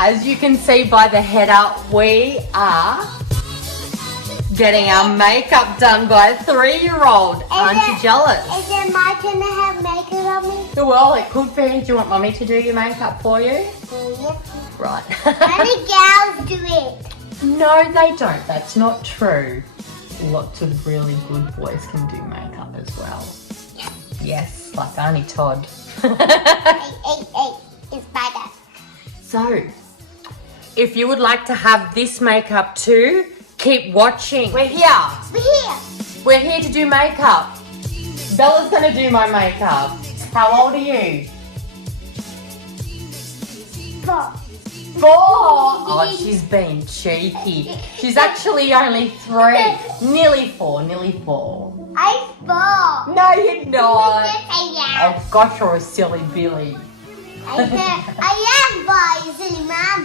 As you can see by the header, we are getting our makeup done by a 3-year-old. Aren't you jealous? Is it my turn to have makeup on me? Well, it could be. Do you want Mummy to do your makeup for you? Yep. Right. Only girls do it. No, they don't. That's not true. Lots of really good boys can do makeup as well. Yes, like Auntie Todd. It's by that. So, if you would like to have this makeup too, keep watching. We're here. We're here. We're here to do makeup. Bella's going to do my makeup. How old are you? 4. 4. Oh, she's been cheeky. She's actually only 3. Nearly 4. Nearly 4. I'm 4. No, you're not. Yes, I am. Oh gosh, you're a silly Billy. I am 4, you silly man.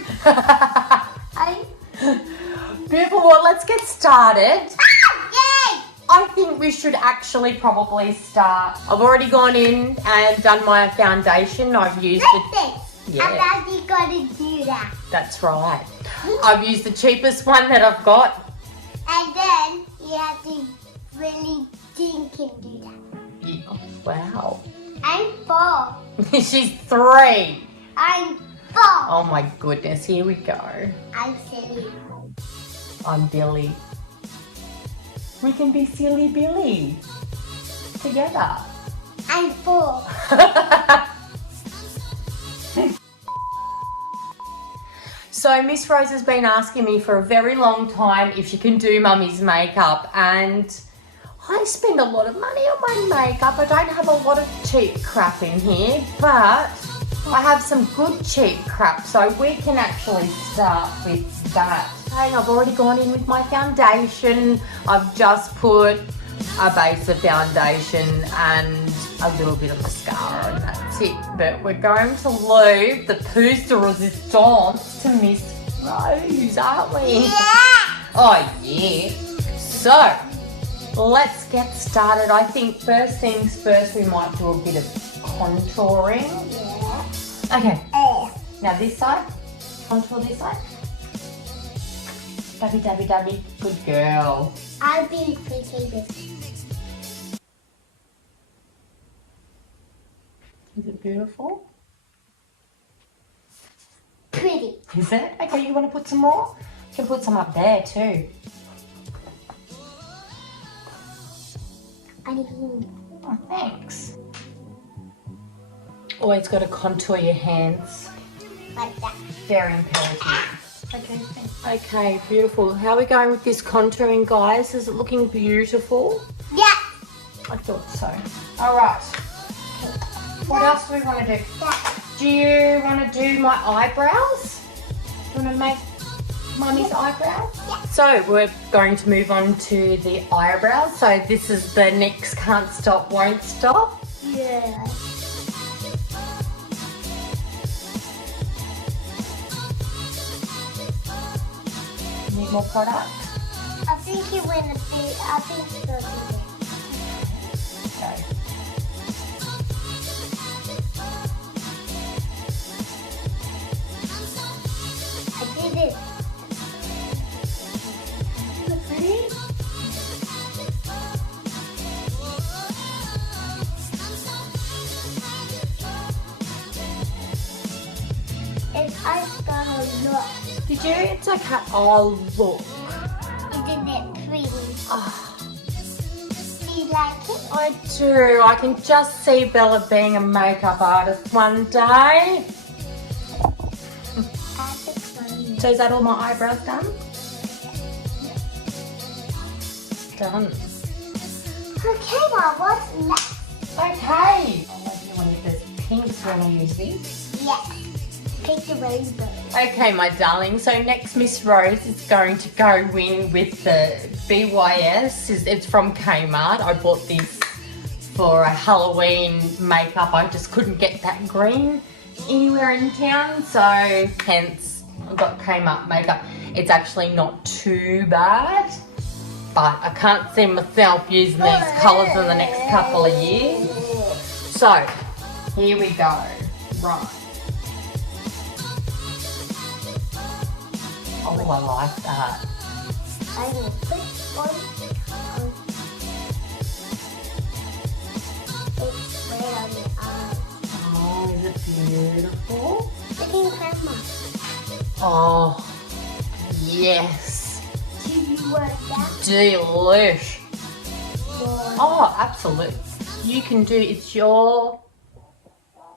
Beautiful. Well, let's get started. Yay! I think we should actually probably start. I've already gone in and done my foundation. I've used it. Yeah. And now you gotta do that. That's right. I've used the cheapest one that I've got. And then you have to really think and do that. Yeah. Wow. I'm 4. She's 3. I'm 4. Oh my goodness. Here we go. I'm silly. I'm Billy. We can be silly Billy together. I'm 4. So Miss Rose has been asking me for a very long time if she can do Mummy's makeup, and I spend a lot of money on my makeup. I don't have a lot of cheap crap in here, but I have some good cheap crap, so we can actually start with that. Okay, I've already gone in with my foundation. I've just put a base of foundation and a little bit of mascara, and that's it. But we're going to leave the pousse de resistance to Miss Rose, aren't we? Yeah! Oh yeah. So, let's get started. I think first things first, we might do a bit of contouring. Yeah. Okay. Now this side. Contour this side. Dabby, dabby, dabby. Good girl. I'll be thinking this. Is it beautiful? Pretty. Is it? Okay, you want to put some more? You can put some up there too. Oh, thanks. Always got to contour your hands. Like that. Very imperative. Okay, thanks. Okay, beautiful. How are we going with this contouring, guys? Is it looking beautiful? Yeah. I thought so. All right. What else do we want to do? Do you want to do my eyebrows? Do you want to make Mummy's eyebrows? Yeah. So we're going to move on to the eyebrows. So this is the NYX Can't Stop, Won't Stop. Yeah. Need more product? I think you win a bit. I think it's going to be Okay. I did it. Isn't it pretty? It's ice gonna look. Did you? It's okay. Oh, look. Isn't it pretty? Oh, Do you like it? I do. I can just see Bella being a makeup artist one day. So is that all my eyebrows done? Done. Okay, Mom, what's next? Okay. I love you when you use pinks when I use these. Yes. Pick the rainbow. Okay, my darling. So next, Miss Rose is going to go in with the BYS. It's from Kmart. I bought this for a Halloween makeup. I just couldn't get that green anywhere in town, so hence I got Kmart makeup. It's actually not too bad, but I can't see myself using these colours in the next couple of years. So here we go. Right. Oh, I like that. I'm going to put one on. It's red on your eye. Oh, is it beautiful? Look at Grandma. Oh, yes. Do you want that? Delish. Or Oh, absolutely. You can do, it's your,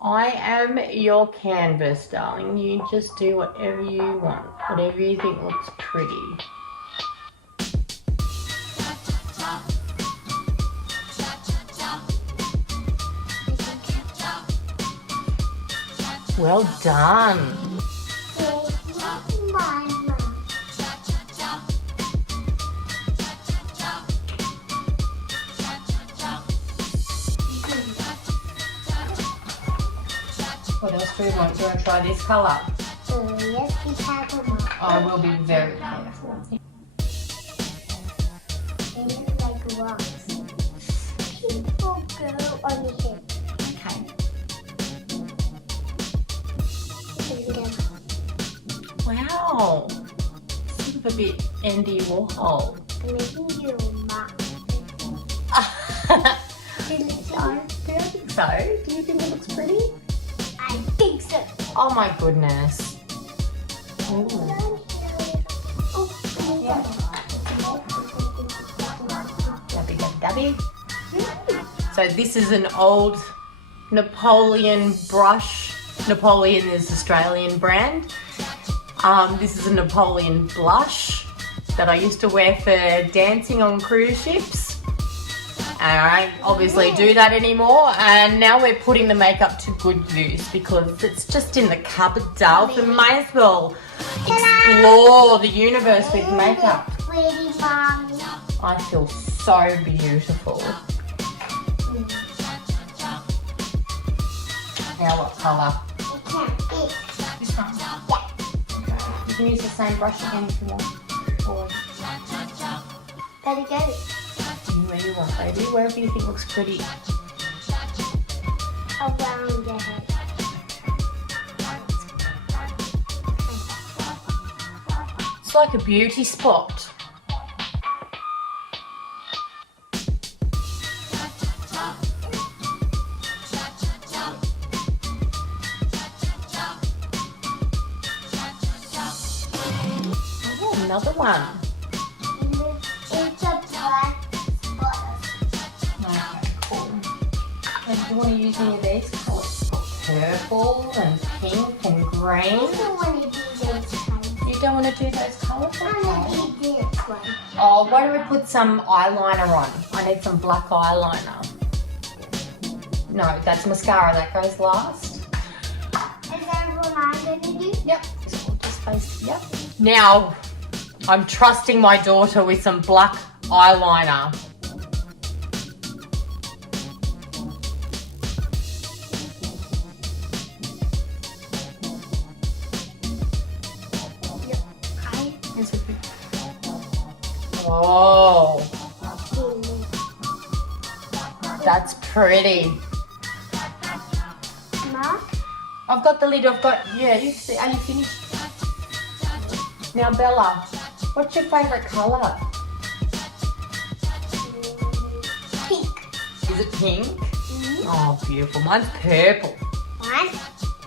I am your canvas, darling. You just do whatever you want, whatever you think looks pretty. Well done. What else do you want? Do you want to try this colour? yes, be careful, Mom. I will be very careful. They look like rocks. People go on the hip. Okay. Wow. Sort of a bit Andy Warhol. I'm making you a mop. Do you think so? Do you think it looks pretty? I think so. Oh my goodness. Ooh. Yeah. Dabby. So this is an old Napoleon brush. Napoleon is Australian brand. This is a Napoleon blush that I used to wear for dancing on cruise ships. And I obviously do that anymore, and now we're putting the makeup to good use because it's just in the cupboard, darling. We might as well explore the universe with makeup. Pretty, Mommy. I feel so beautiful. Now what colour? I can't fit. This one? Yeah. Okay. You can use the same brush again if you want. Or Gotta go. where you want, baby. Wherever you think looks pretty. Around the head. It's like a beauty spot. Oh, another one. It's a black spot. Okay, cool. And do you want to use any of these colours? Purple and pink and I green. don't want to do those colors. You don't want to do those colours? I want to do this one. Oh, why don't we put some eyeliner on? I need some black eyeliner. No, that's mascara. That goes last. Is that what I'm going to do? Yep. Just face. Yep. Now, I'm trusting my daughter with some black eyeliner. Oh, that's pretty. Mark? I've got the lid. Yeah, you see. Are you finished? Now, Bella, what's your favourite colour? Pink. Is it pink? Oh, beautiful. Mine's purple. One,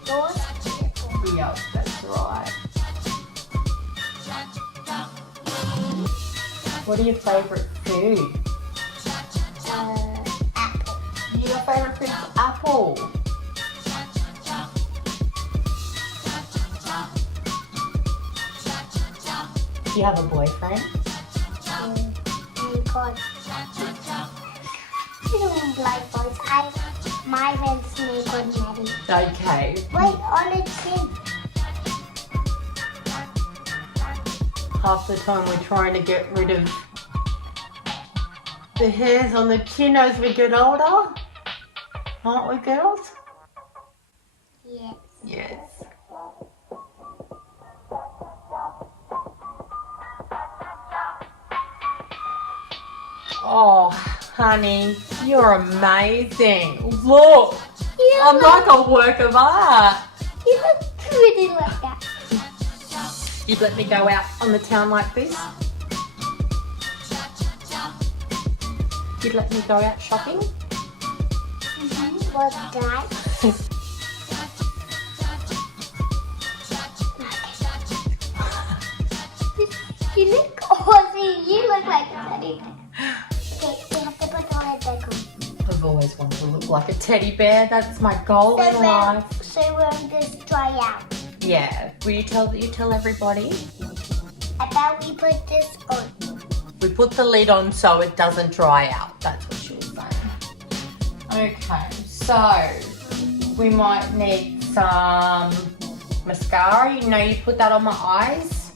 yours, purple. Yep, that's right. What are your favourite food? Apple. Your favourite food is apple. Do you have a boyfriend? And God. You don't like boys. My friend's name got married. Okay. Wait, on a chin. Half the time we're trying to get rid of the hairs on the chin as we get older. Aren't we, girls? Yes. Yes. Oh, honey, you're amazing. Look, I'm like a work of art. You look pretty like that. You'd let me go out on the town like this? You'd let me go out shopping? What's that? You look Aussie. You look like a teddy bear. Okay, you have to put the head back on. I've always wanted to look like a teddy bear. That's my goal in life. So when this dry out. Yeah. Will you tell everybody? I thought we put this on. We put the lid on so it doesn't dry out. That's what she was saying. Okay, so we might need some mascara. You know, you put that on my eyes.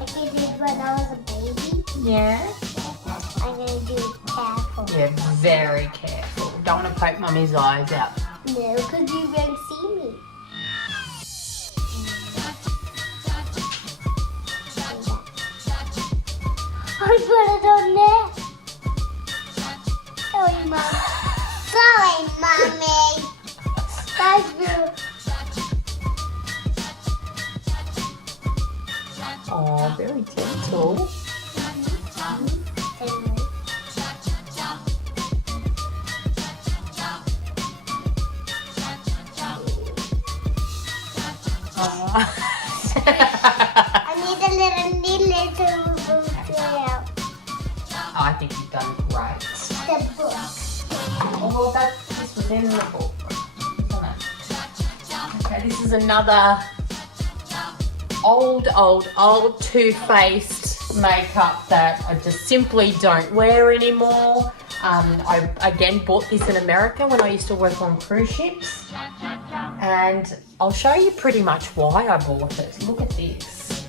Like I did when I was a baby. Yeah. I'm gonna do it careful. Yeah, very careful. Don't want to poke Mummy's eyes out. No, because you won't see me. I put it on there. Sorry, Mom. Sorry, Mommy. That's real. Oh, very gentle. I need a little needle to dry out. I think you've done great. The book. Oh, well, this was in the book, isn't it? Okay, this is another old Too Faced makeup that I just simply don't wear anymore. I again bought this in America when I used to work on cruise ships, and I'll show you pretty much why I bought it. Look at this.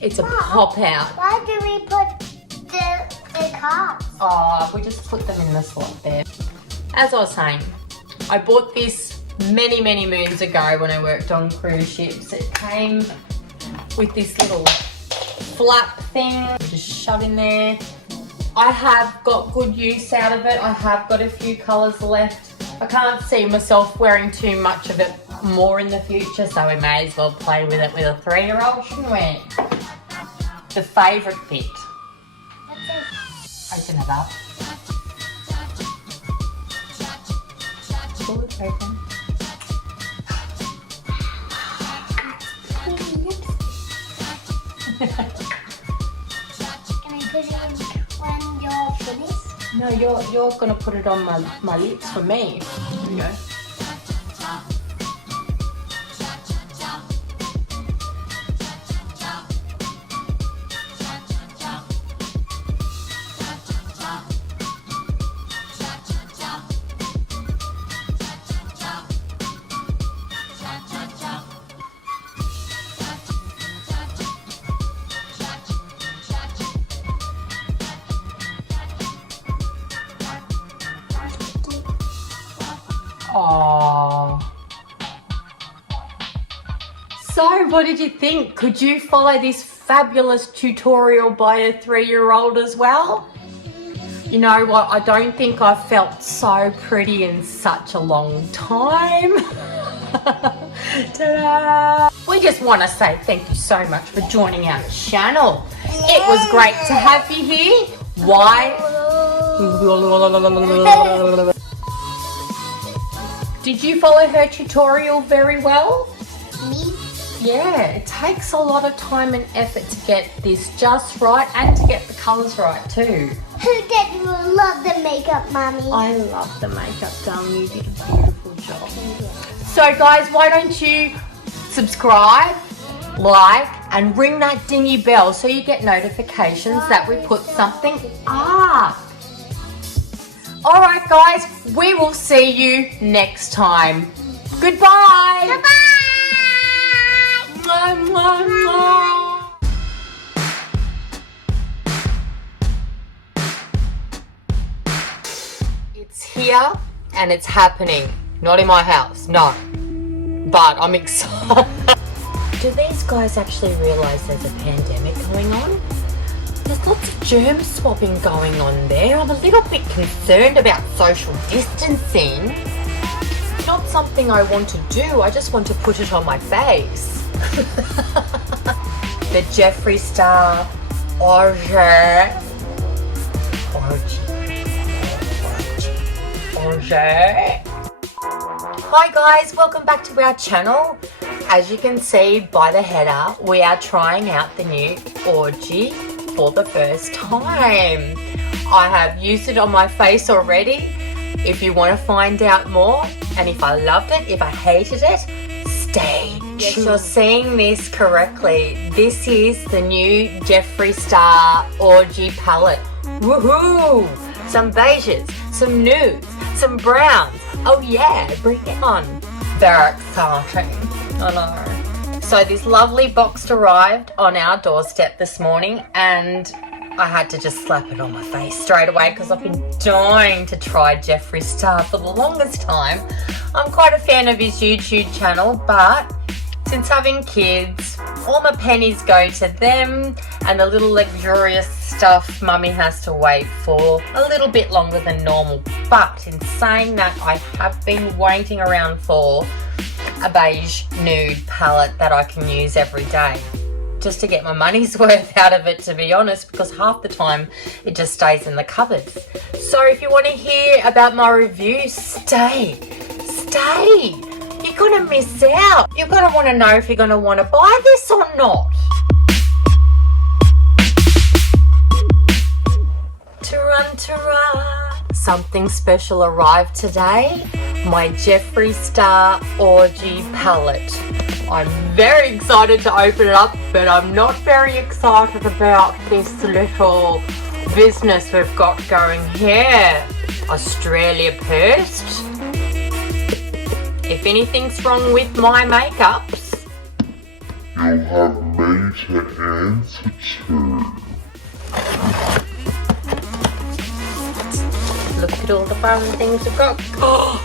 It's a pop out. Why do we put the cards? Oh, we just put them in the slot there. As I was saying, I bought this many moons ago when I worked on cruise ships. It came with this little flap thing, just shove in there. I have got good use out of it. I have got a few colours left. I can't see myself wearing too much of it more in the future, so we may as well play with it with a 3-year-old, shouldn't we? The favourite bit. What's this? Open it up. Pull it open. Can I put it on when you're finished? No, you're gonna put it on my lips for me. Here we go. Aww. So, what did you think? Could you follow this fabulous tutorial by a 3-year-old as well? You know what? I don't think I've felt so pretty in such a long time. Ta-da! We just want to say thank you so much for joining our channel. It was great to have you here. Why? Did you follow her tutorial very well? Me? Yeah, it takes a lot of time and effort to get this just right and to get the colours right too. Who did love the makeup, Mommy? I love the makeup, darling. You did a beautiful job. So guys, why don't you subscribe, like, and ring that dingy bell so you get notifications that we put something up. Alright guys, we will see you next time. Goodbye! Bye-bye! Mwah, mwah, mwah. It's here and it's happening. Not in my house, no. But I'm excited. Do these guys actually realise there's a pandemic going on? There's lots of germ swapping going on there. I'm a little bit concerned about social distancing. It's not something I want to do. I just want to put it on my face. the Jeffree Star Orgy. Hi guys, welcome back to our channel. As you can see by the header, we are trying out the new Orgy for the first time. I have used it on my face already. If you want to find out more, and if I loved it, if I hated it, stay tuned. Yes, you're seeing this correctly. This is the new Jeffree Star Orgy palette. Woohoo! Some beiges, some nudes, some browns. Oh yeah, bring it on. Very exciting. I know. So this lovely box arrived on our doorstep this morning, and I had to just slap it on my face straight away because I've been dying to try Jeffree Star for the longest time. I'm quite a fan of his YouTube channel, but since having kids, all my pennies go to them, and the little luxurious stuff mummy has to wait for a little bit longer than normal. But in saying that, I have been waiting around for a beige nude palette that I can use every day, just to get my money's worth out of it, to be honest, because half the time it just stays in the cupboards. So if you want to hear about my review, stay. You're gonna miss out. You're gonna want to know if you're gonna want to buy this or not. Ta-run. Something special arrived today. My Jeffree Star Orgy palette. I'm very excited to open it up, but I'm not very excited about this little business we've got going here. Australia first. If anything's wrong with my makeups, you'll have me to answer to. Look at all the fun things we've got. Oh,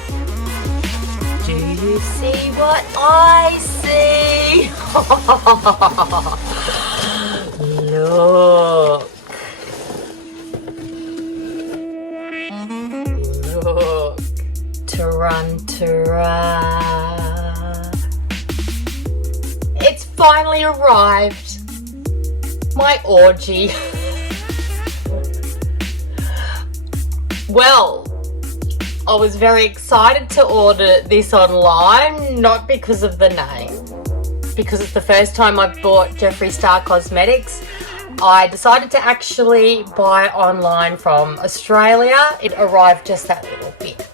do you see what I see? Look. Ta-run. It's finally arrived. My Orgy. Well, I was very excited to order this online, not because of the name, because it's the first time I've bought Jeffreestar Cosmetics. I decided to actually buy online from Australia. It arrived just that little bit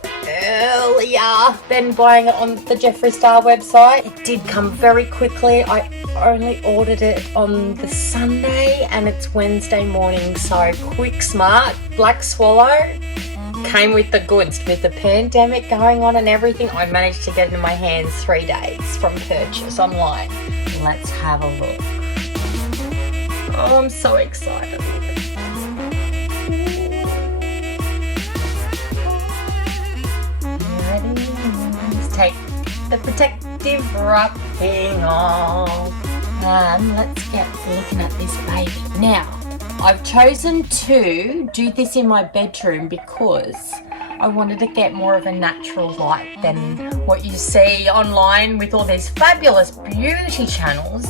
earlier than buying it on the Jeffree Star website. It did come very quickly. I only ordered it on the Sunday and it's Wednesday morning, so quick, smart. Black Swallow came with the goods. With the pandemic going on and everything, I managed to get it in my hands 3 days from purchase online. Let's have a look. Oh, I'm so excited. Let's take the protective wrapping off. And let's get looking at this baby. Now, I've chosen to do this in my bedroom because I wanted to get more of a natural light than what you see online with all these fabulous beauty channels.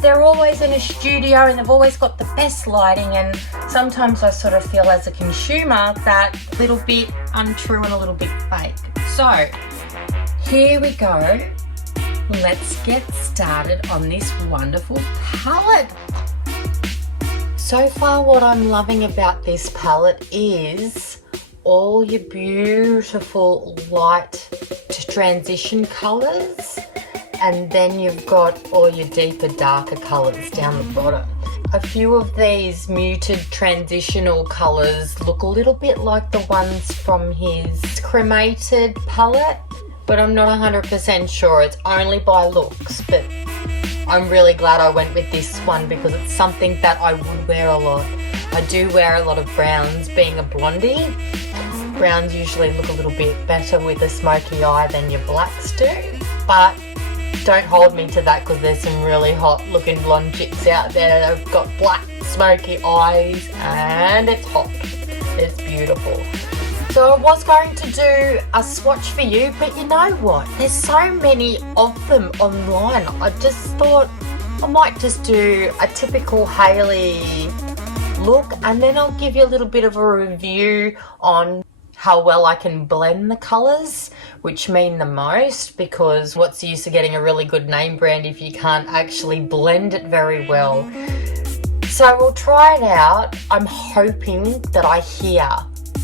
They're always in a studio and they've always got the best lighting, and sometimes I sort of feel as a consumer that little bit untrue and a little bit fake. So here we go. Let's get started on this wonderful palette. So far what I'm loving about this palette is all your beautiful light to transition colours, and then you've got all your deeper, darker colours down the bottom. A few of these muted transitional colours look a little bit like the ones from his cremated palette, but I'm not 100% sure. It's only by looks, but I'm really glad I went with this one because it's something that I would wear a lot. I do wear a lot of browns, being a blondie. Browns usually look a little bit better with a smoky eye than your blacks do, but don't hold me to that because there's some really hot looking blonde chicks out there that have got black smoky eyes and it's hot. It's beautiful. So I was going to do a swatch for you, but you know what? There's so many of them online. I just thought I might just do a typical Hailey look, and then I'll give you a little bit of a review on how well I can blend the colours, which mean the most, because what's the use of getting a really good name brand if you can't actually blend it very well. So we'll try it out. I'm hoping that I hear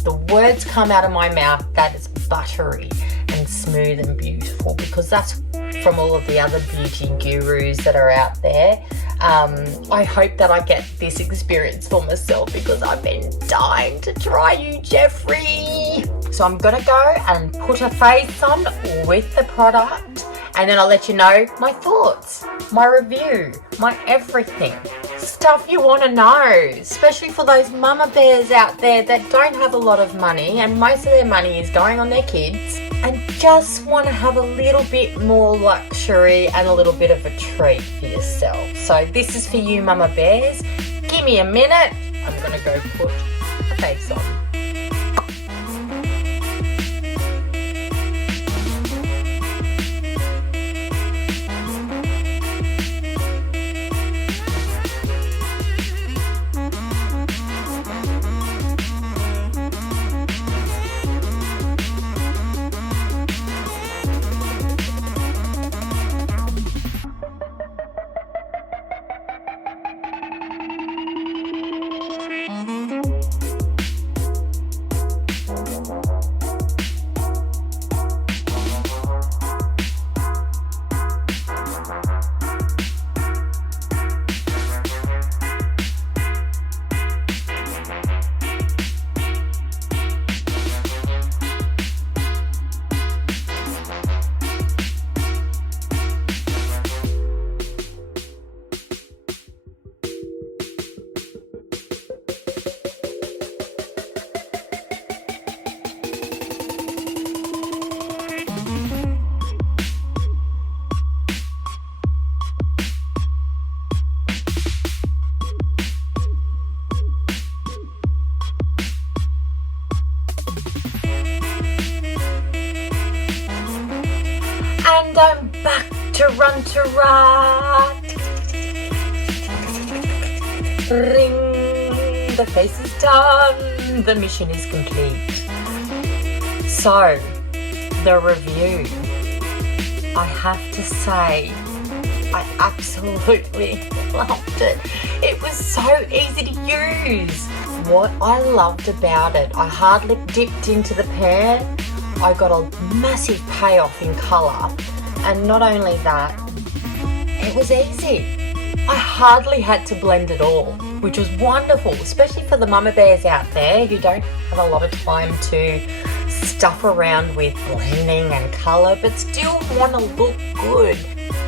the words come out of my mouth that it's buttery and smooth and beautiful, because that's from all of the other beauty gurus that are out there. I hope that I get this experience for myself, because I've been dying to try you, Jeffree. So I'm gonna go and put a face on with the product, and then I'll let you know my thoughts, my review, my everything. Stuff you want to know, especially for those mama bears out there that don't have a lot of money, and most of their money is going on their kids, and just want to have a little bit more luxury and a little bit of a treat for yourself. So this is for you, mama bears. Give me a minute. I'm going to go put a face on. And I'm back to run to rat. Ring. The face is done. The mission is complete. So, the review. I have to say, I absolutely loved it. It was so easy to use. What I loved about it, I hardly dipped into the pan. I got a massive payoff in colour, and not only that, it was easy. I hardly had to blend it all, which was wonderful, especially for the mama bears out there who don't have a lot of time to stuff around with blending and colour, but still want to look good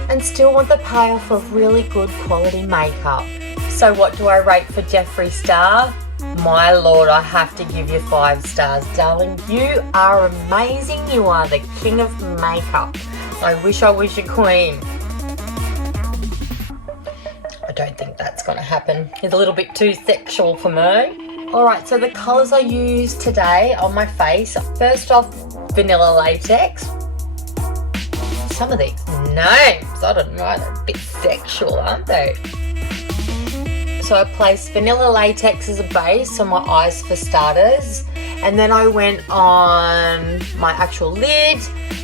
and still want the payoff of really good quality makeup. So what do I rate for Jeffree Star? My lord, I have to give you 5 stars, darling. You are amazing. You are the king of makeup. I wish I was your queen. I don't think that's going to happen. It's a little bit too sexual for me. Alright, so the colours I used today on my face. First off, vanilla latex. Some of these names, I don't know, they're a bit sexual, aren't they? So I placed vanilla latex as a base on my eyes for starters, and then I went on my actual lid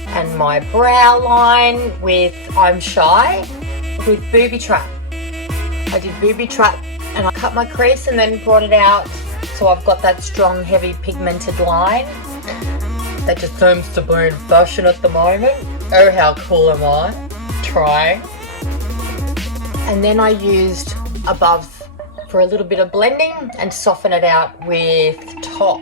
and my brow line with I'm Shy with Booby Trap. I did Booby Trap and I cut my crease and then brought it out, so I've got that strong heavy pigmented line that just seems to be in fashion at the moment. Oh, how cool am I? Trying. And then I used above for a little bit of blending and soften it out with top.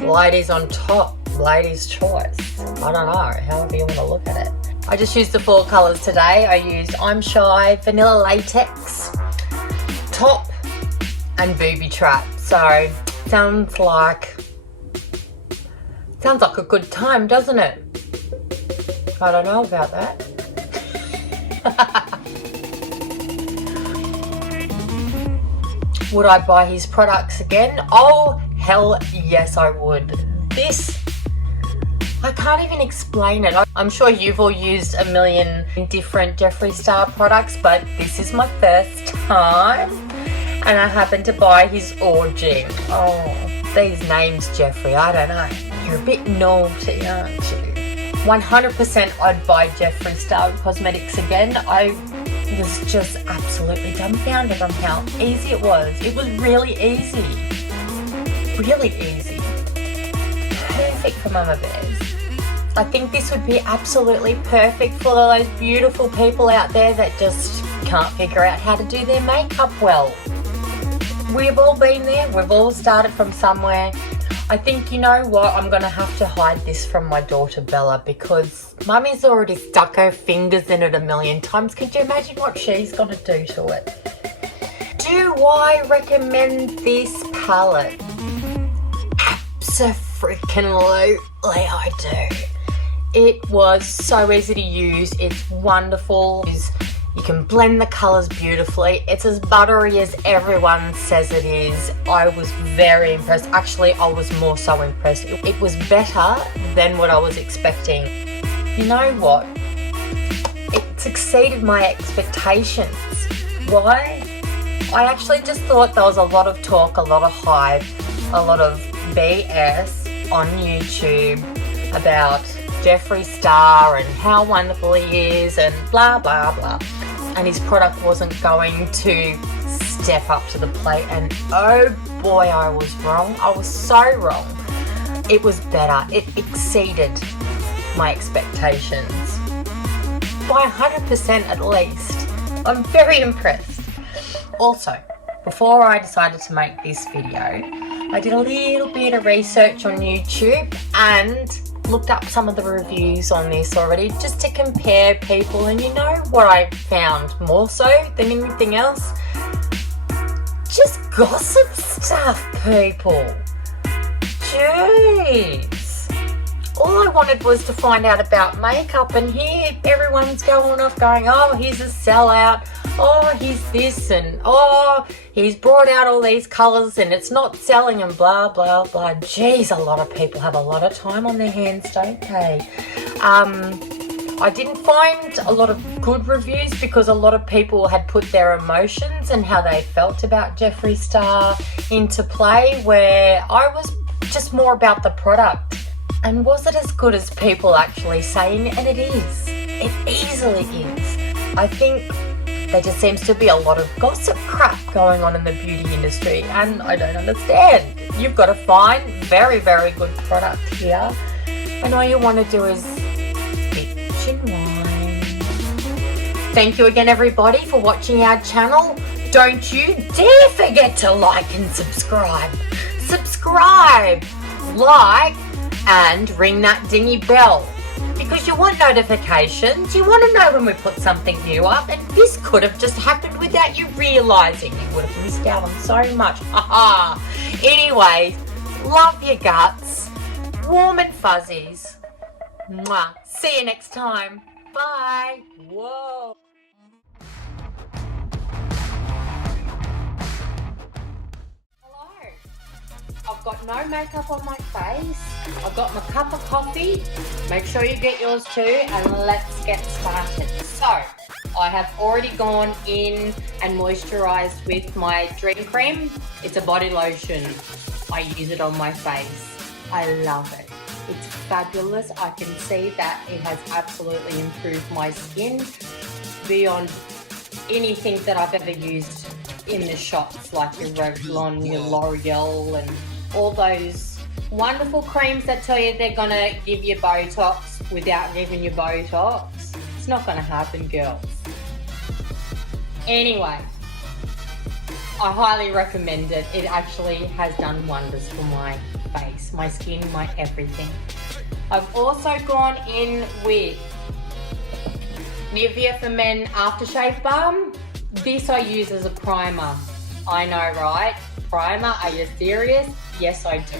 Ladies on top, ladies' choice. I don't know, however you want to look at it. I just used the 4 colours today. I used I'm Shy, vanilla latex, top, and Booby Trap. So, sounds like a good time, doesn't it? I don't know about that. Would I buy his products again? Oh, hell yes I would. This I can't even explain it. I'm sure you've all used a million different Jeffree Star products, but this is my first time. And I happened to buy his Orgy. Oh, these names, Jeffrey, I don't know. You're a bit naughty, aren't you? 100% I'd buy Jeffree Star Cosmetics again. I was just absolutely dumbfounded on how easy it was. It was really easy. Really easy. Perfect for Mama Bears. I think this would be absolutely perfect for those beautiful people out there that just can't figure out how to do their makeup well. We've all been there. We've all started from somewhere. I think, you know what, I'm going to have to hide this from my daughter Bella because Mummy's already stuck her fingers in it a million times. Could you imagine what she's going to do to it? Do I recommend this palette? Abso-freaking-lutely I do. It was so easy to use. It's wonderful. You can blend the colours beautifully. It's as buttery as everyone says it is. I was very impressed. Actually, I was more so impressed. It was better than what I was expecting. You know what? It's exceeded my expectations. Why? I actually just thought there was a lot of talk, a lot of hype, a lot of BS on YouTube about Jeffree Star and how wonderful he is and blah blah blah, and his product wasn't going to step up to the plate, and oh boy, I was wrong. I was so wrong. It was better. It exceeded my expectations by 100% at least. I'm very impressed. Also, before I decided to make this video, I did a little bit of research on YouTube and looked up some of the reviews on this already just to compare people, and you know what I found more so than anything else? Just gossip stuff, people. Jeez. All I wanted was to find out about makeup, and here everyone's going off going, oh, he's a sellout, oh, he's this, and oh, he's brought out all these colours and it's not selling and blah, blah, blah. Jeez, a lot of people have a lot of time on their hands, don't they? I didn't find a lot of good reviews because a lot of people had put their emotions and how they felt about Jeffree Star into play, where I was just more about the product. And was it as good as people actually saying? And it is. It easily is. I think there just seems to be a lot of gossip crap going on in the beauty industry, and I don't understand. You've got to find very, very good product here, and all you want to do is bitch and whine. Thank you again, everybody, for watching our channel. Don't you dare forget to like and subscribe. Subscribe, like, and ring that dingy bell. Because you want notifications, you want to know when we put something new up, and this could have just happened without you realising. You would have missed out on so much. Haha. Anyways, love your guts, warm and fuzzies. Mwah. See you next time. Bye. Whoa. I've got no makeup on my face. I've got my cup of coffee. Make sure you get yours too, and let's get started. So, I have already gone in and moisturised with my Dream Cream. It's a body lotion. I use it on my face. I love it. It's fabulous. I can see that it has absolutely improved my skin beyond anything that I've ever used in the shops, like your Revlon, your L'Oreal, and all those wonderful creams that tell you they're gonna give you Botox without giving you Botox. It's not gonna happen, girls. Anyway, I highly recommend it. It actually has done wonders for my face, my skin, my everything. I've also gone in with Nivea for Men Aftershave Balm. This I use as a primer. I know, right? Primer, are you serious? Yes, I do.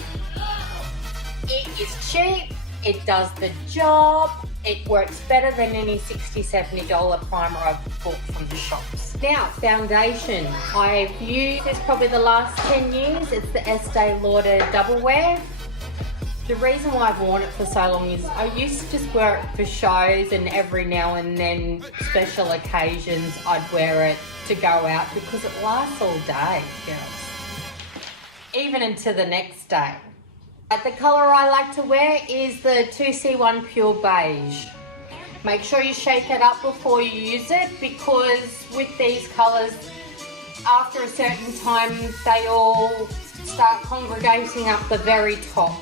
It is cheap, it does the job, it works better than any $60, $70 primer I've bought from the shops. Now, foundation. I've used this probably the last 10 years. It's the Estee Lauder Double Wear. The reason why I've worn it for so long is I used to just wear it for shows, and every now and then special occasions I'd wear it to go out because it lasts all day, girls. Even into the next day. The colour I like to wear is the 2C1 Pure Beige. Make sure you shake it up before you use it, because with these colours, after a certain time, they all start congregating up the very top.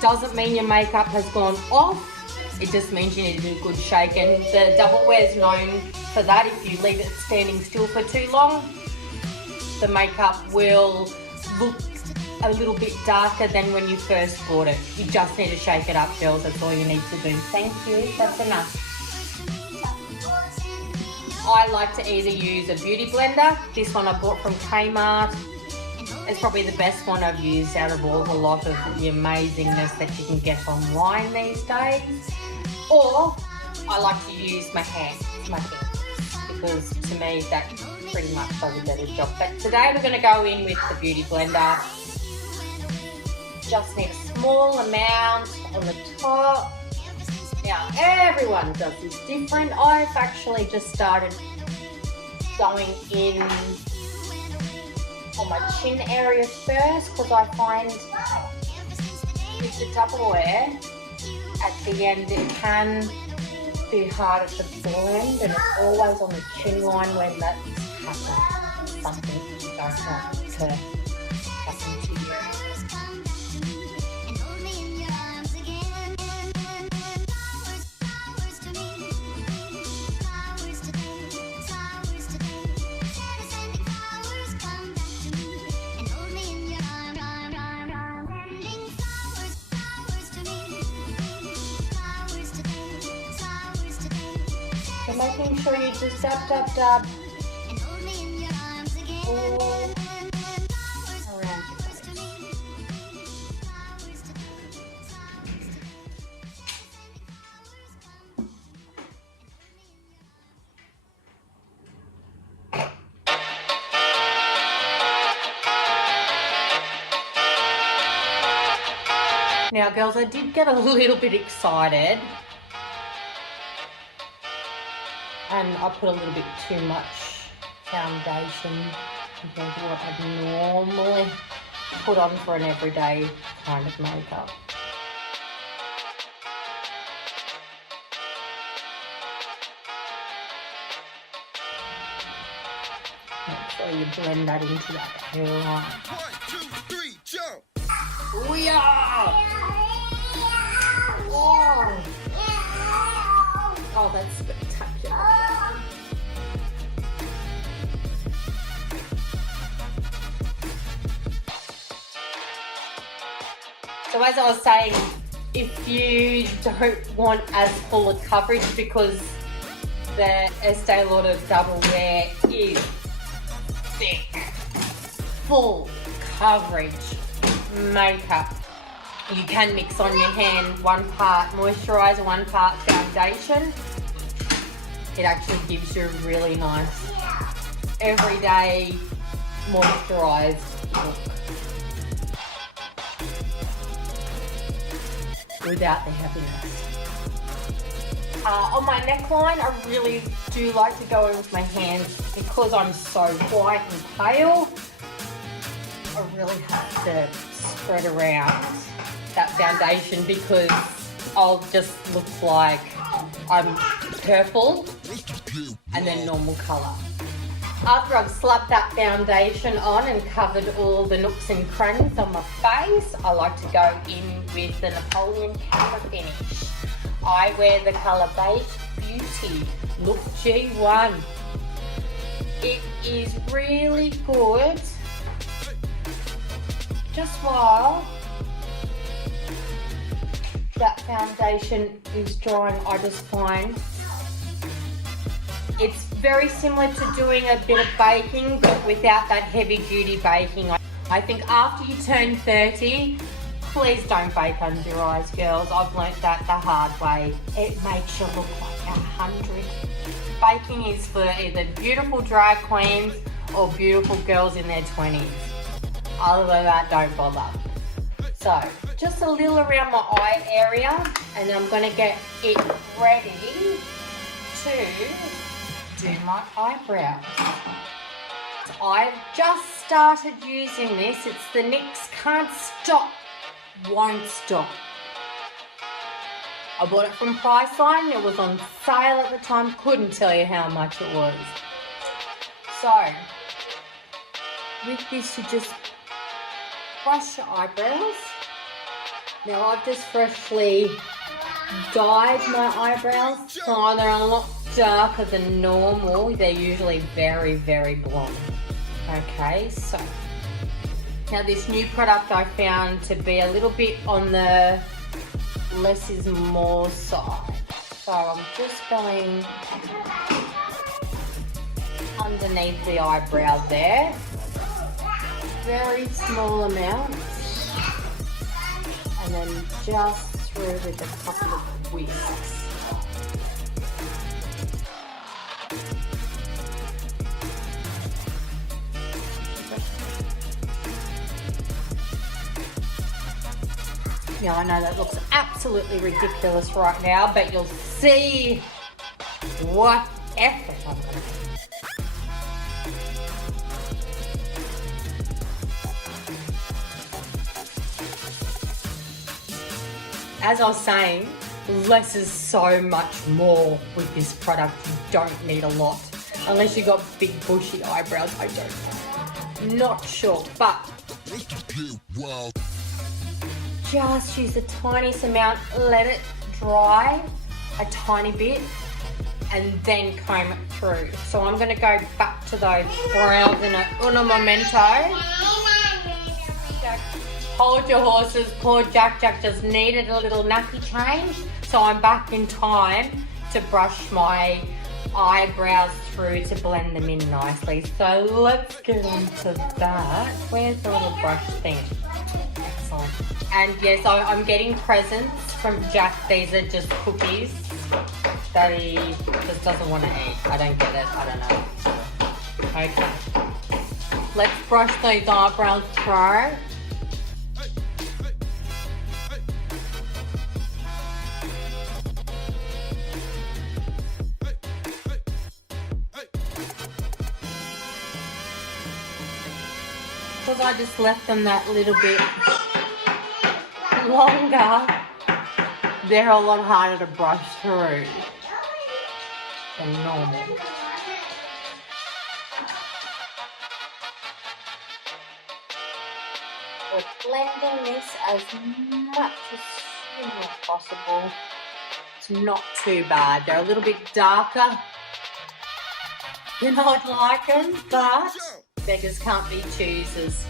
Doesn't mean your makeup has gone off, it just means you need to do a good shake, and the double wear is known for that. If you leave it standing still for too long, the makeup will look a little bit darker than when you first bought it. You just need to shake it up, girls, that's all you need to do. Thank you, that's enough. I like to either use a beauty blender. This one I bought from Kmart. It's probably the best one I've used out of all the lot of the amazingness that you can get online these days. Or I like to use my hands, because to me that pretty much does a better job. But today we're going to go in with the beauty blender. Just need a small amount on the top. Now everyone does this different. I've actually just started going in on my chin area first, because I find with the double wear at the end it can be harder to blend, and it's always on the chin line when that happens. Something you don't want to happen to you. So making sure you just dab all around your face. Now girls, I did get a little bit excited. And I put a little bit too much foundation compared to what I'd normally put on for an everyday kind of makeup. Make sure you blend that into that hairline. 1, 2, 3, jump! Booyah! Oh! Oh, that's spectacular. So as I was saying, if you don't want as full a coverage, because the Estee Lauder double wear is thick, full coverage makeup, you can mix on your hand 1 part moisturizer, 1 part foundation. It actually gives you a really nice everyday moisturized look without the heaviness. On my neckline, I really do like to go in with my hands, because I'm so white and pale. I really have to spread around that foundation, because I'll just look like I'm purple and then normal colour. After I've slapped that foundation on and covered all the nooks and crannies on my face, I like to go in with the Napoleon Camera Finish. I wear the colour Beige Beauty, look G1. It is really good just while that foundation is drying. I just find it's very similar to doing a bit of baking, but without that heavy duty baking. I think after you turn 30, please don't bake under your eyes, girls. I've learnt that the hard way. It makes you look like 100. Baking is for either beautiful drag queens or beautiful girls in their 20s. Other than that, don't bother. So, just a little around my eye area, and I'm going to get it ready to do my eyebrows. I've just started using this. It's the NYX Can't Stop, Won't Stop. I bought it from Priceline. It was on sale at the time. Couldn't tell you how much it was. So, with this you just brush your eyebrows. Now I've just freshly dyed my eyebrows, so they're a lot darker than normal. They're usually very, very blonde. Okay, so now this new product I found to be a little bit on the less is more side. So I'm just going underneath the eyebrow there. Very small amounts. And then just through with a couple of whisks. Yeah, I know that looks absolutely ridiculous right now, but you'll see what effort I'm going to do. As I was saying, less is so much more with this product. You don't need a lot. Unless you've got big bushy eyebrows, I don't know. Not sure, but just use the tiniest amount, let it dry a tiny bit, and then comb it through. So I'm going to go back to those browns in un momento. Jack, hold your horses. Poor Jack just needed a little nappy change. So I'm back in time to brush my eyebrows through to blend them in nicely. So let's get on to that. Where's the little brush thing? Excellent. And yes, I'm getting presents from Jack. These are just cookies that he just doesn't want to eat. I don't get it. I don't know. Okay. Let's brush these eyebrows through. Because I just left them that little bit longer, they're a lot harder to brush through than normal. We're blending this as much as humanly possible. It's not too bad. They're a little bit darker than I'd like them, but beggars can't be choosers.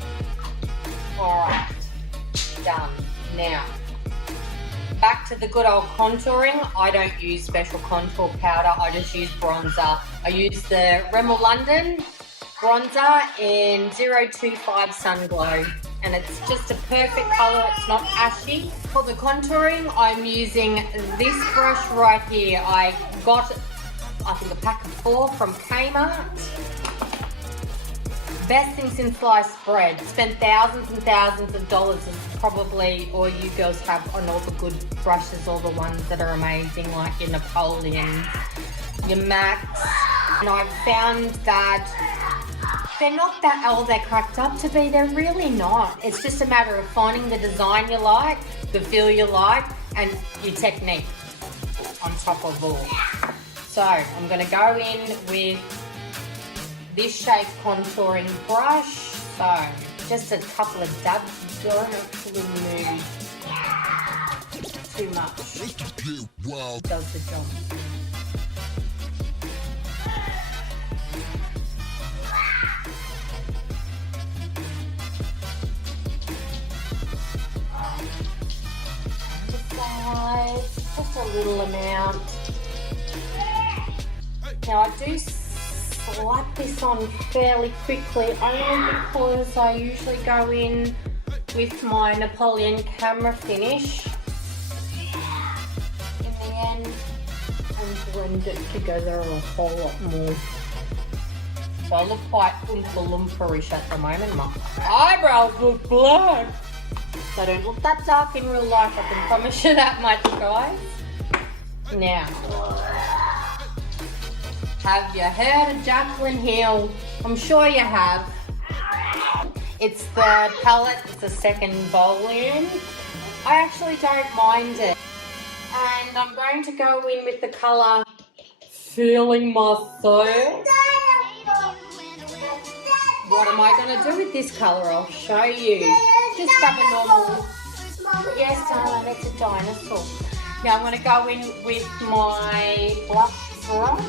Alright, done. Now, back to the good old contouring. I don't use special contour powder, I just use bronzer. I use the Rimmel London bronzer in 025 Sun Glow, and it's just a perfect colour, it's not ashy. For the contouring, I'm using this brush right here. I got, I think, a pack of 4 from Kmart. Best thing since sliced bread. Spent thousands and thousands of dollars, as probably all you girls have, on all the good brushes, all the ones that are amazing, like your Napoleons, your Macs. And I've found that they're not that all they're cracked up to be. They're really not. It's just a matter of finding the design you like, the feel you like, and your technique on top of all. So I'm going to go in with this shape contouring brush. So just a couple of dabs. You don't actually move too much. It does the job. Just a little amount. Now I do slap this on fairly quickly, only because I usually go in with my Napoleon camera finish in the end and blend it together a whole lot more. So I look quite Oompa Loompa-ish at the moment. My eyebrows look black. So I don't look that dark in real life, I can promise you that much, guys. Now, have you heard of Jaclyn Hill? I'm sure you have. It's the palette, it's the second volume. I actually don't mind it. And I'm going to go in with the colour Feeling My Soul. What am I going to do with this colour? I'll show you. Just grab a normal. Yes, darling, it's a dinosaur. Now I'm going to go in with my blush brush.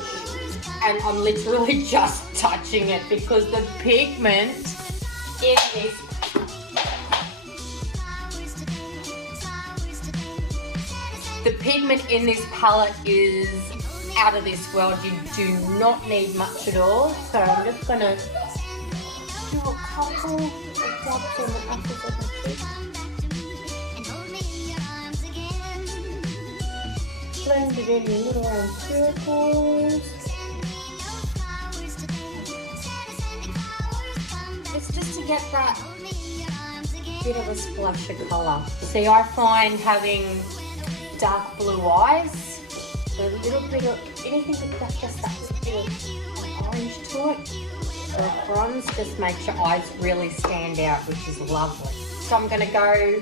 And I'm literally just touching it because the pigment in this palette is out of this world. You do not need much at all. So I'm just going to do a couple of drops on the apples of my cheek. Blend it in little round circles. It's just to get that bit of a splash of colour. See, I find having dark blue eyes, a little bit of anything that's just that little bit of orange to it, or bronze, just makes your eyes really stand out, which is lovely. So I'm going to go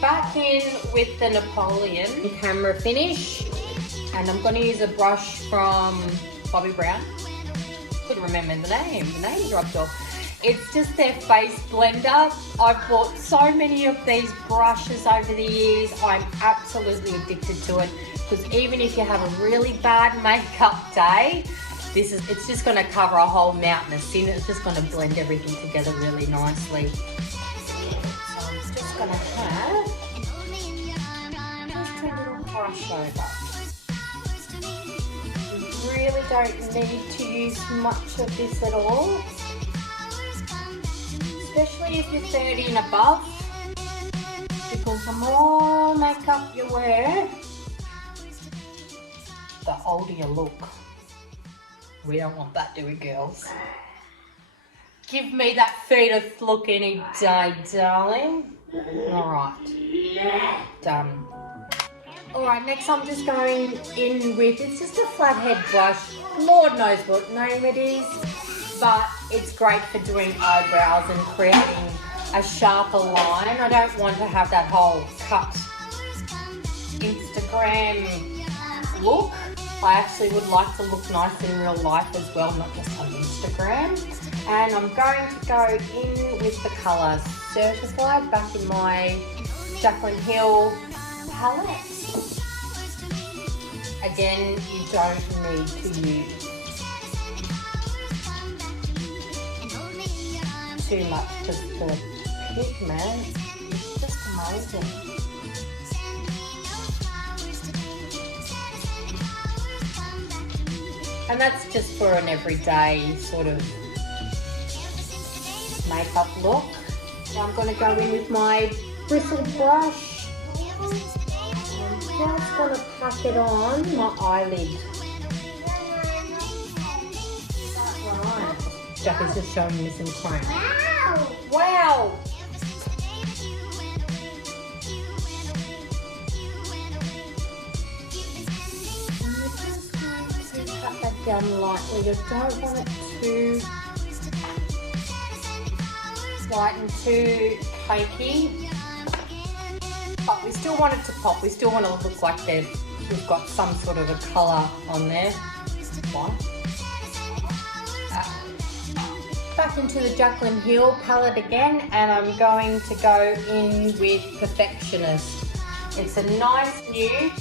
back in with the Napoleon camera finish, and I'm going to use a brush from Bobbi Brown. Couldn't remember the name dropped off. It's just their face blender. I've bought so many of these brushes over the years. I'm absolutely addicted to it because even if you have a really bad makeup day, it's just going to cover a whole mountain of sin. It's just going to blend everything together really nicely. So I'm just going to have just a little brush over. You really don't need to use much of this at all. Especially if you're 30 and above, because the more makeup you wear, the older you look. We don't want that, do we, girls? Give me that fetus look any day, darling. Alright, done. Alright, next I'm just going in with, it's just a flathead brush. Lord knows what name it is. But it's great for doing eyebrows and creating a sharper line. I don't want to have that whole cut Instagram look. I actually would like to look nice in real life as well, not just on Instagram. And I'm going to go in with the colour Certified back in my Jaclyn Hill palette. Again, you don't need to use too much, just the pigment. It's just amazing. And that's just for an everyday sort of makeup look. Now I'm going to go in with my bristle brush. I'm just going to pack it on my eyelid. Right. Jeffy's just showing me some cream. Wow! And we're just going to cut that down lightly. You don't want it too light and too cakey. But we still want it to pop. We still want to look like we've got some sort of a colour on there. Back into the Jaclyn Hill palette again, and I'm going to go in with Perfectionist. It's a nice nude,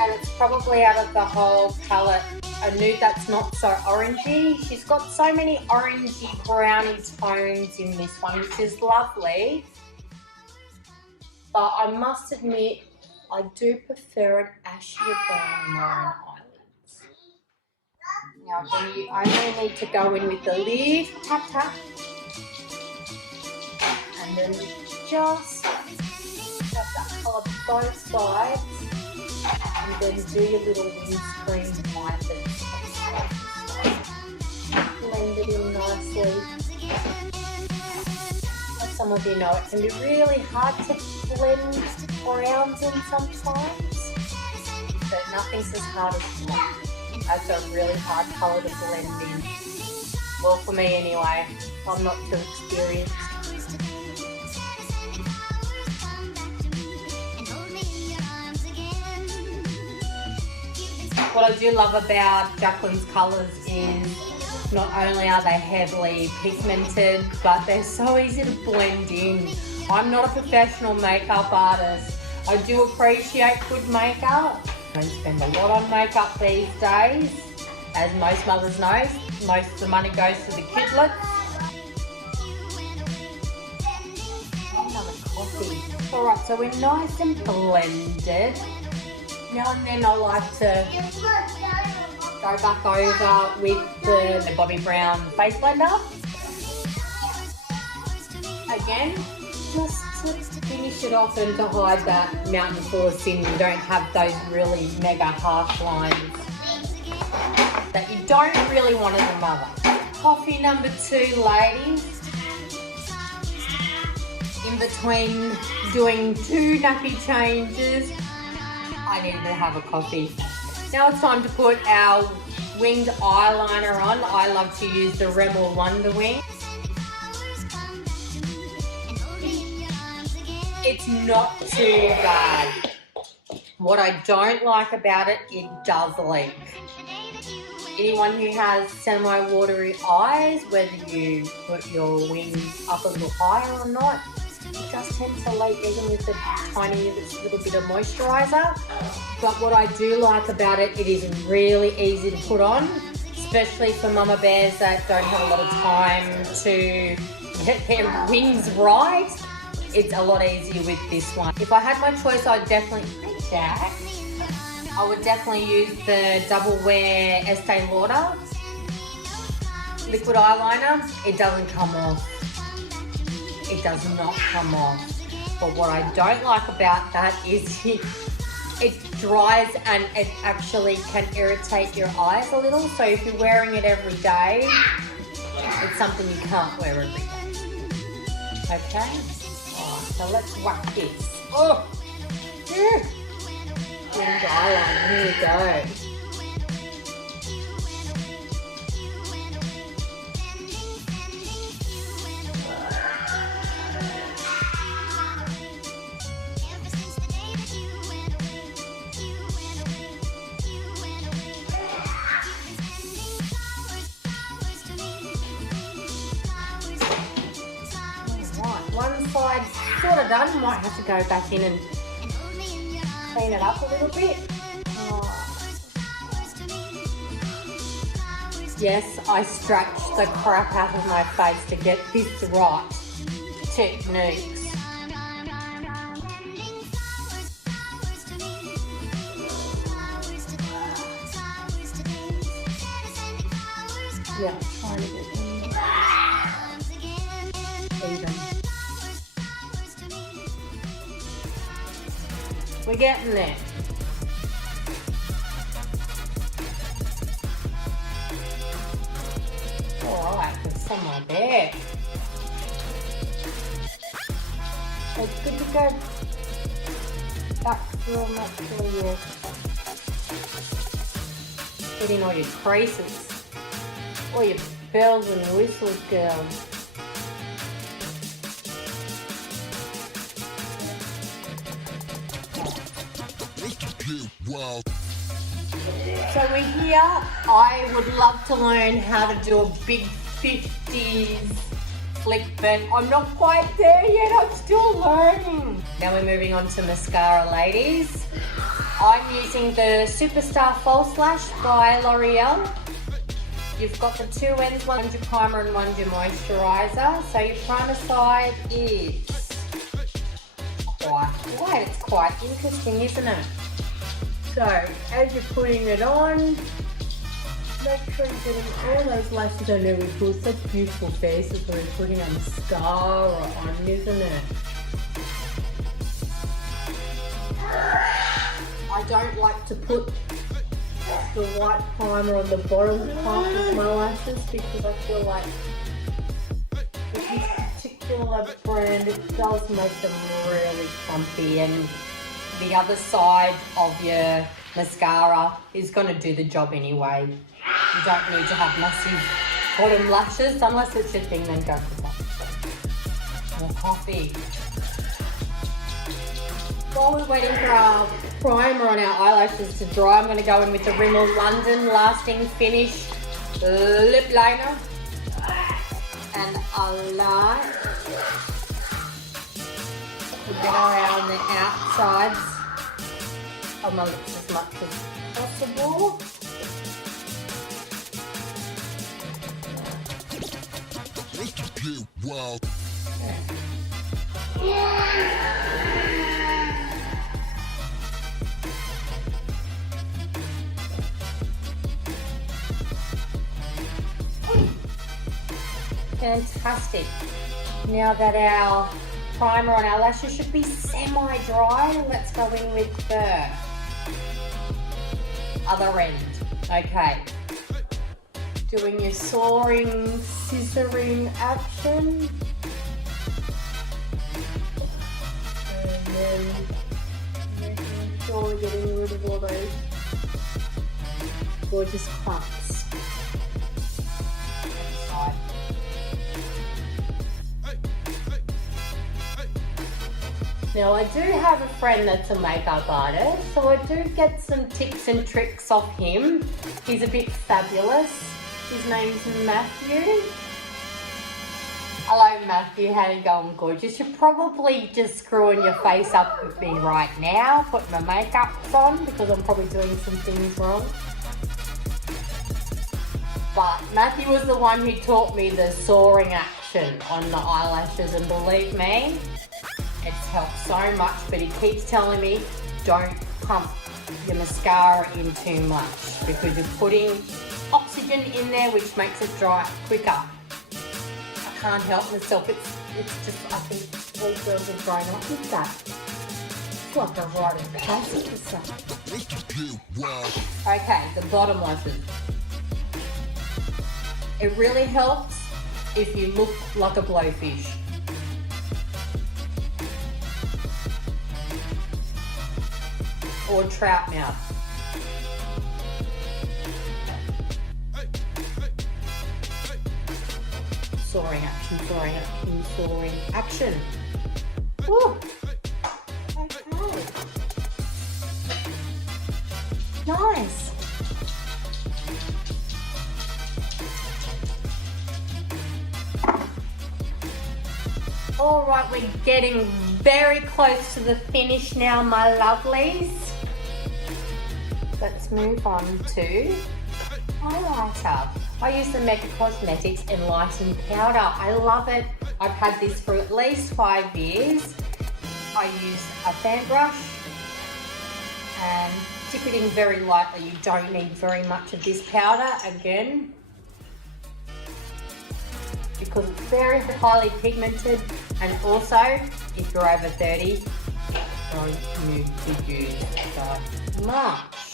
and it's probably out of the whole palette a nude that's not so orangey. She's got so many orangey browny tones in this one, which is lovely, but I must admit I do prefer an ashier brown more on eyelids. Now I only need to go in with the lid, tap tap, and then just have that colour both sides, and then do your little windscreen wipers. Blend it in nicely. some of you know it can be really hard to blend browns in sometimes. But nothing's as hard as black. That's a really hard colour to blend in. Well, for me anyway. I'm not too experienced. What I do love about Jaclyn's colours is not only are they heavily pigmented, but they're so easy to blend in. I'm not a professional makeup artist. I do appreciate good makeup. I don't spend a lot on makeup these days. As most mothers know, most of the money goes to the kidlets. Another coffee. Alright, so we're nice and blended. Now and then I like to go back over with the Bobbi Brown face blender. Again, just to finish it off and to hide that mountain forest in. You don't have those really mega harsh lines that you don't really want as a mother. Coffee number 2, ladies. In between doing 2 nappy changes, I needed to have a coffee. Now it's time to put our winged eyeliner on. I love to use the Rimmel Wonder Wing. It's not too bad. What I don't like about it, it does leak. Anyone who has semi-watery eyes, whether you put your wings up a little higher or not, it does tend to leak even with the tiniest little bit of moisturiser. But what I do like about it, it is really easy to put on, especially for mama bears that don't have a lot of time to get their wings right. It's a lot easier with this one. If I had my choice, I'd definitely, I would definitely use the double wear Estee Lauder liquid eyeliner. It doesn't come off. It does not come off. But what I don't like about that is it dries and it actually can irritate your eyes a little. So if you're wearing it every day, it's something you can't wear every day. Okay? Alright, so let's whack this. Oh! Winged eyeliner, here we go. One side sort of done, might have to go back in and clean it up a little bit. Yes, I stretched the crap out of my face to get this right. Techniques. Yeah, trying to get even. We're getting there. Alright, there's someone there. It's good to go back through them actually, yeah. Get in all your creases. All your bells and whistles, girls. So we're here. I would love to learn how to do a big 50s flick, but I'm not quite there yet. I'm still learning. Now we're moving on to mascara, ladies. I'm using the Superstar False Lash by L'Oreal. You've got the 2 ends, one's your primer and one's your moisturiser. So your primer side is quite, it's quite interesting, isn't it? So, as you're putting it on, make sure you're getting all those lashes on there. We feel such beautiful faces when we're putting a mascara on, isn't it? I don't like to put the white primer on the bottom half of my lashes because I feel like with this popular brand. It does make them really comfy, and the other side of your mascara is going to do the job anyway. You don't need to have massive bottom lashes unless it's your thing, then go for that. More coffee. While we're waiting for our primer on our eyelashes to dry, I'm going to go in with the Rimmel London Lasting Finish Lip Liner and a light to get around the outsides of my lips as much as possible. Fantastic. Now that our primer on our lashes should be semi-dry, let's go in with the other end. Okay. Doing your soaring, scissoring action. And then making sure we're getting rid of all those gorgeous clumps. Now I do have a friend that's a makeup artist, so I do get some tips and tricks off him. He's a bit fabulous. His name's Matthew. Hello Matthew, how you going, gorgeous? You're probably just screwing your face up with me right now, putting my makeup on because I'm probably doing some things wrong. But Matthew was the one who taught me the soaring action on the eyelashes, and believe me, it's helped so much, but he keeps telling me don't pump your mascara in too much because you're putting oxygen in there, which makes it dry quicker. I can't help myself. It's just, I think all girls are grown up with that. It's like a rite of passage or something. Okay, the bottom lashes. It really helps if you look like a blowfish. Or trout mouth. Soaring action, soaring action, soaring action. Woo! Okay. Nice. All right, we're getting very close to the finish now, my lovelies. Let's move on to highlighter. I use the Mega Cosmetics Enlighten Powder. I love it. I've had this for at least 5 years. I use a fan brush and dip it in very lightly. You don't need very much of this powder, again, because it's very highly pigmented, and also, if you're over 30, don't need to use that much.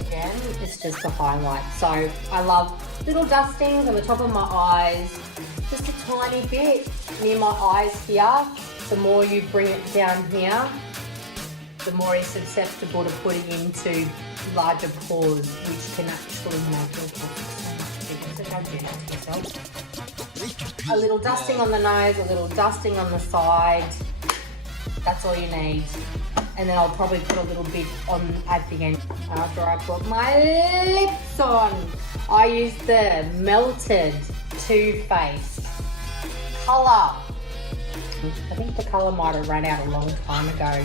Again, it's just a highlight. So I love little dustings on the top of my eyes, just a tiny bit near my eyes here. The more you bring it down here, the more it's susceptible to putting into larger pores, which can actually make your pores so much bigger. So don't do that to yourself. A little dusting on the nose, a little dusting on the side. That's all you need. And then I'll probably put a little bit on at the end after I put my lips on. I use the Melted Too Faced colour. I think the colour might have run out a long time ago.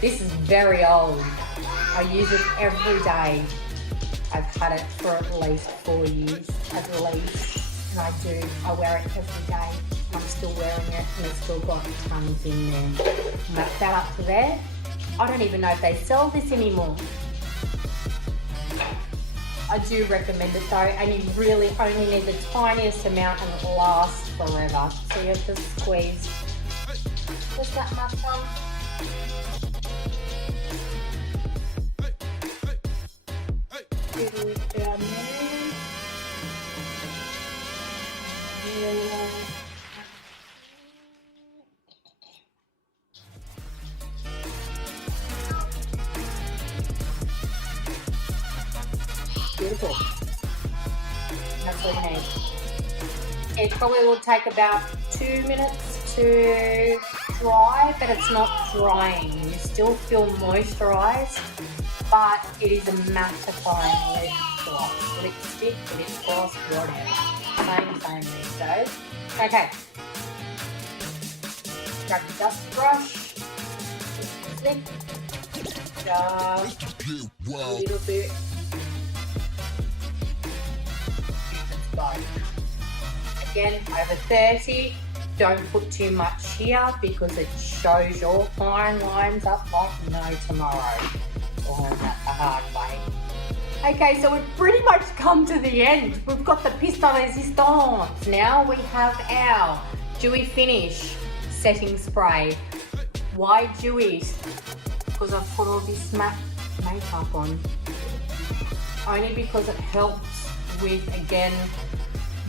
This is very old. I use it every day. I've had it for at least 4 years, at least. And I wear it every day. I'm still wearing it and it's still got tons in there. Map that up to there. I don't even know if they sell this anymore. I do recommend it though, and you really only need the tiniest amount and it lasts forever. So you have to squeeze just that much on. Down there. beautiful. That's what we need. It probably will take about 2 minutes to dry, but it's not drying. You still feel moisturized, but it is a mattifying lip gloss. Lipstick, lip gloss, whatever. Same these days. Okay. Grab the dust brush. Just a little bit. Again, over 30. Don't put too much here because it shows your fine lines up like no tomorrow. Learn that the hard way. Okay, so we've pretty much come to the end. We've got the piste de resistance. Now we have our dewy finish setting spray. Why dewy? Because I've put all this matte makeup on. Only because it helps with, again,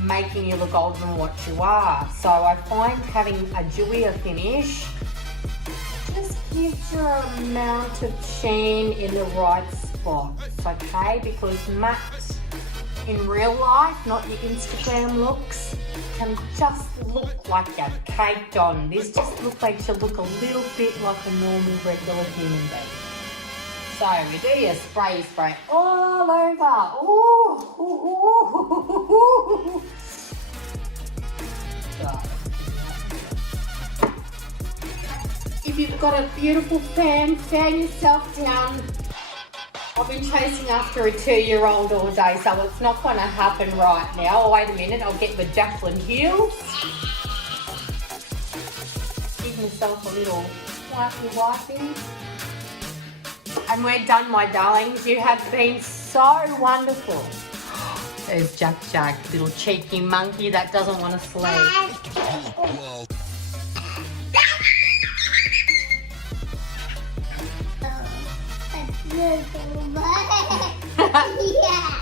making you look older than what you are. So I find having a dewier finish just gives you an amount of sheen in the right spots, okay? Because matte in real life, not your Instagram looks, can just look like you're caked on. This just looks like you look a little bit like a normal, regular human being. So we do your spray all over. Ooh, ooh, ooh, ooh. So, if you've got a beautiful fan yourself down. I've been chasing after a 2-year-old all day, so it's not going to happen right now. Oh, wait a minute, I'll get the Jaclyn heels. Give myself a little wipey. And we're done, my darlings. You have been so wonderful. There's Jack, little cheeky monkey that doesn't want to sleep. Yeah.